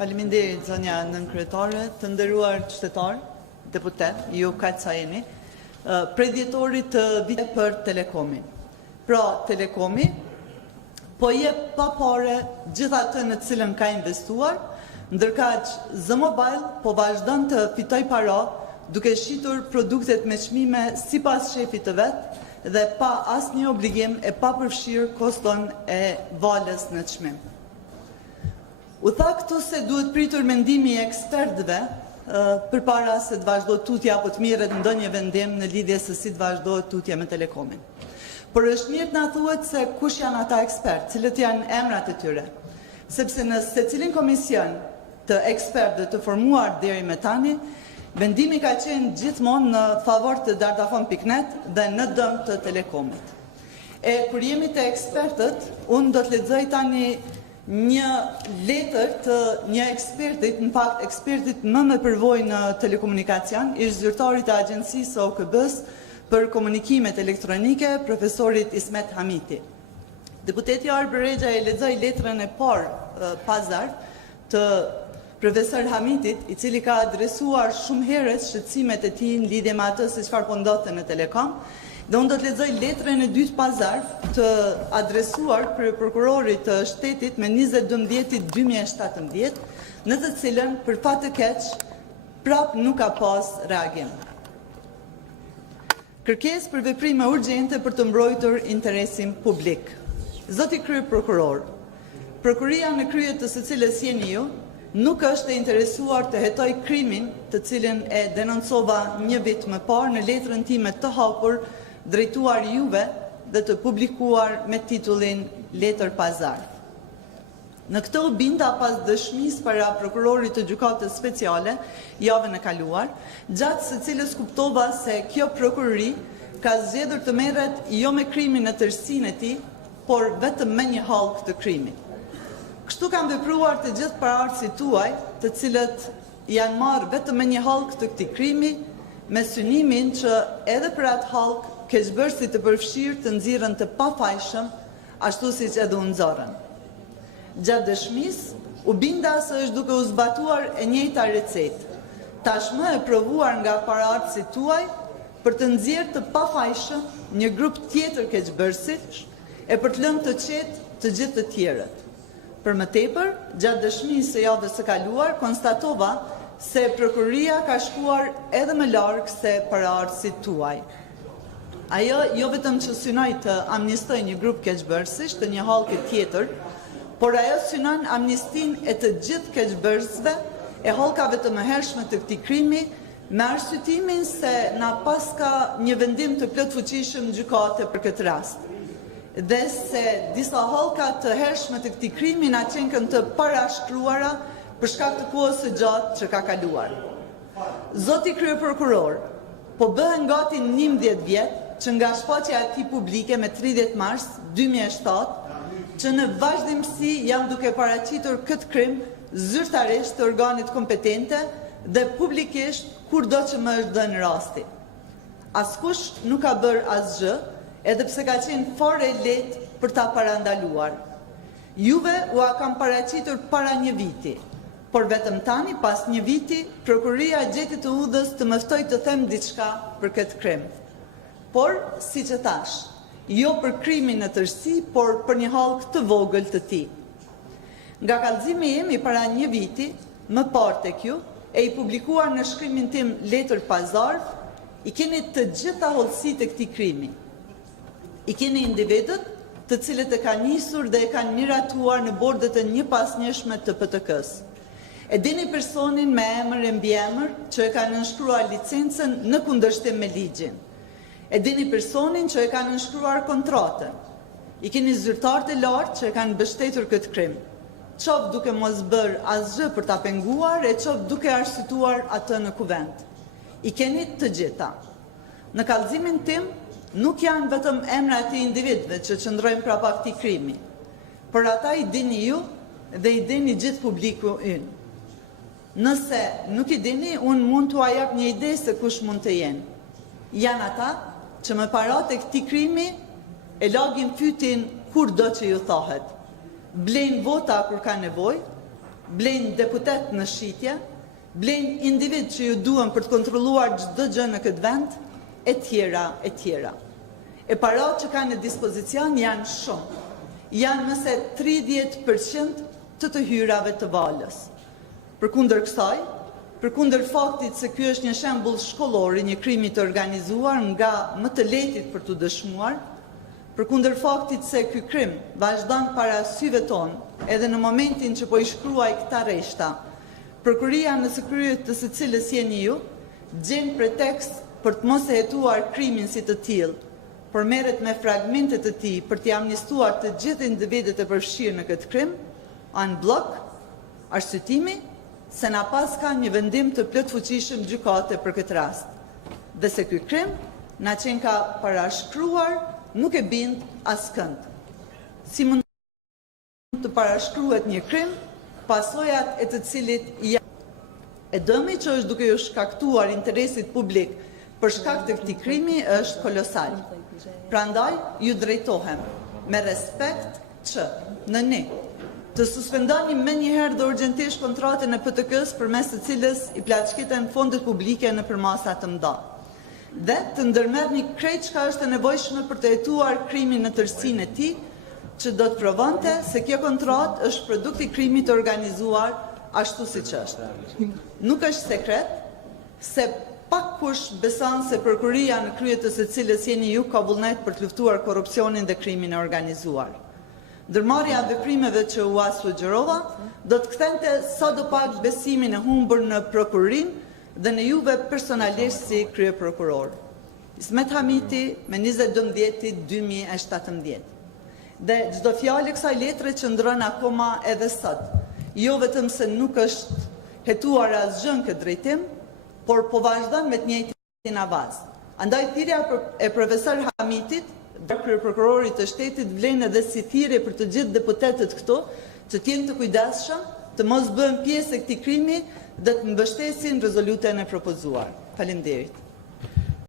Faleminderit zonja nënkryetare, të nderuar qytetar, deputet, ju kaq sa jeni, predjetorit të vitit për Telekomin. Pra, Telekomi po jep pa pare gjithë atë në cilën ka investuar, ndërkaq The Mobile po vazhdon të fitoj para duke shitur produktet me çmime sipas shefit të vet dhe pa asnjë obligim e pa përfshirë koston e valës në çmim. U tha këtu se duhet pritur mendimi i ekspertëve përpara se të vazhdojë tutja apo të mirret ndonjë vendim në lidhje se si të vazhdojë tutja me Telekomin. Por është mirë të na thuhet se kush janë ata ekspertë, cilët janë emrat e tyre, sepse në secilin komision të ekspertëve të formuar deri më tani, vendimi ka qenë gjithmonë në favor të Dardafon.net dhe në dëm të Telekomit. E kur jemi te ekspertët, unë do të lexoj tani një letër të një ekspertit, në fakt ekspertit më me përvojë në telekomunikacion, ish zyrtarit të agjencisë OKB-s për komunikimet elektronike, profesorit Ismet Hamiti. Deputeti Arber Rexha e lexoi letrën e parë pazar të profesor Hamitit, i cili ka adresuar shumë herët shqetësimet e tij në lidhje me atë se çfarë po ndodhte në Telekom. Dhe unë do të lexoj letrën e dytë pazar të adresuar për prokurorit të shtetit me 20/12/2017, në të cilën për fat të keq prap nuk ka pas reagim. Kërkesë për veprime urgjente për të mbrojtur interesin publik. Zoti krye prokuror, prokuria në krye të secilës jeni ju, nuk është e interesuar të hetoj krimin të cilin e denoncova një vit më parë në letrën time të hapur drejtuar juve dhe të publikuar me titullin Letër Pazar. Në këtë u binda pas dëshmisë para prokurorit të gjykatës speciale javën e kaluar, gjatë së cilës kuptova se kjo prokurori ka zgjedhur të merret jo me krimin në tërësinë e tij, por vetëm me një hallk të krimit. Kështu kanë vepruar të gjithë paraardhësit tuaj, të cilët janë marrë vetëm me një hallk të këtij krimi, me synimin që edhe për atë hallk keqbërësit të përfshirë të nxirren të pafajshëm, ashtu siç edhe u nxorën. Gjatë dëshmisë, u binda se është duke u zbatuar e njëjta recetë, tashmë e provuar nga paraardhësit tuaj për të nxjerrë të pafajshëm një grup tjetër keqbërësish e për të lënë të qetë të gjithë të tjerët. Për më tepër, gjatë dëshmisë së javës së kaluar, konstatova se prokuria ka shkuar edhe më larg se paraardhësit tuaj. Ajo jo vetëm që synoi të amnistoj një grup keqbërësish të një hallki tjetër, por ajo synon amnistin e të gjithë keqbërësve e hallkave të mëhershme të këtij krimi, me arsyetimin se na paska një vendim të plotfuqishëm gjykate për këtë rast. Dhe se disa hallka të hershme të këtij krimi na qenë të parashkruara për shkak të kohës së gjatë që ka kaluar. Zoti kryeprokuror, po bëhen gati 11 vjet që nga shfaqja e tij publike me 30 mars 2007, që në vazhdimsi janë duke paraqitur këtë krim zyrtarisht të organit kompetente dhe publikisht kurdo që më është dhënë rasti. Askush nuk ka bërë asgjë, edhe pse ka qenë fare lehtë për ta parandaluar. Juve u kam paraqitur para një viti, por vetëm tani, pas një viti, prokuria gjeti të udhës të më ftoj të them diçka për këtë krim. Por, si që thash, jo për krimin në tërësi, por për një hallk të vogël të tij. Nga kallëzimi im i para një viti, më parë tek ju, e i publikuar në shkrimin tim Letër Pazar, i keni të gjitha hollësitë e këtij krimi. I keni individët të cilët e kanë nisur dhe e kanë miratuar në bordet e një pasnjëshme të PTK-s. E dini personin me emër e mbiemër që e kanë nënshkruar licencën në kundërshtim me ligjin. E dini personin që e kanë nënshkruar kontratën. I keni zyrtarët e lartë që e kanë mbështetur këtë krim. Qoftë duke mos bërë asgjë për ta penguar e qoftë duke arsyetuar atë në kuvent. I keni të gjitha. Në kallëzimin tim nuk janë vetëm emrat e individëve që qëndrojnë prapa këtij krimi, por ata i dini ju dhe i dini gjithë publiku ynë. Nëse nuk i dini, unë mund t'u jap një ide se kush mund të jenë. Janë ata që më parat e këtij krimi e lagin fytin kur do që ju thohet. Blejnë vota kur ka nevojë, blen deputet në shitje, blen individ që ju duhen për të kontrolluar çdo gjë në këtë vend, e tjera, e tjera. E parat që kanë në dispozicion janë shumë. Janë mëse 30% të hyrave të valës. Përkundër kësaj, përkundër faktit se ky është një shembull shkollor i një krimi të organizuar nga më të lehtit për të dëshmuar, përkundër faktit se ky krim vazhdon para syve tonë edhe në momentin që po i shkruaj këta rreshta, prokuria në së kryet të së cilës jeni ju, gjen pretekst për të mos e hetuar krimin si të tillë, por merret me fragmente të tij për t'i amnistuar të gjithë individët e përfshirë në këtë krim, anë blok, arsyetimi se na pas ka një vendim të plotfuqishëm gjykate për këtë rast, dhe se ky krim na qenë ka parashkruar nuk e bind askënd. Si mund të parashkruhet një krim, pasojat e të cilit janë e dëmi që është duke ju shkaktuar interesit publik për shkak të këtij krimi është kolosal. Prandaj ju drejtohem me respekt që në ne të suspendoni menjëherë dhe urgjentisht kontratën e PTK-s përmes të cilës i plaçkiten fondet publike në masa të mëdha. Dhe të ndërmerrni krejt çka është e nevojshme për të hetuar krimin në tërësinë e tij, që do të provonte se kjo kontratë është produkt i krimit të organizuar ashtu siç është. Nuk është sekret se pak kush beson se prokuria në krye të së cilës jeni ju ka vullnet për të luftuar korrupsionin dhe krimin e organizuar. Ndërmarrja e veprimeve që u sugjerova do të kthente sadopak besimin e humbur në prokurorinë dhe në juve personalisht si kryeprokuror. Ismet Hamiti me 22/10/2017. Dhe çdo fjalë e kësaj letre qëndron akoma edhe sot. Jo vetëm se nuk është hetuar asgjë në këtë drejtim, por po vazhdon me të njëjtin avaz. Andaj thirrja e profesor Hamitit, kryeprokurorit të shtetit, vlen edhe si thirrje për të gjithë deputetët këtu, që të jenë të kujdesshëm, të mos bëhen pjesë e këtij krimi dhe të mbështesin rezolutën e propozuar. Faleminderit.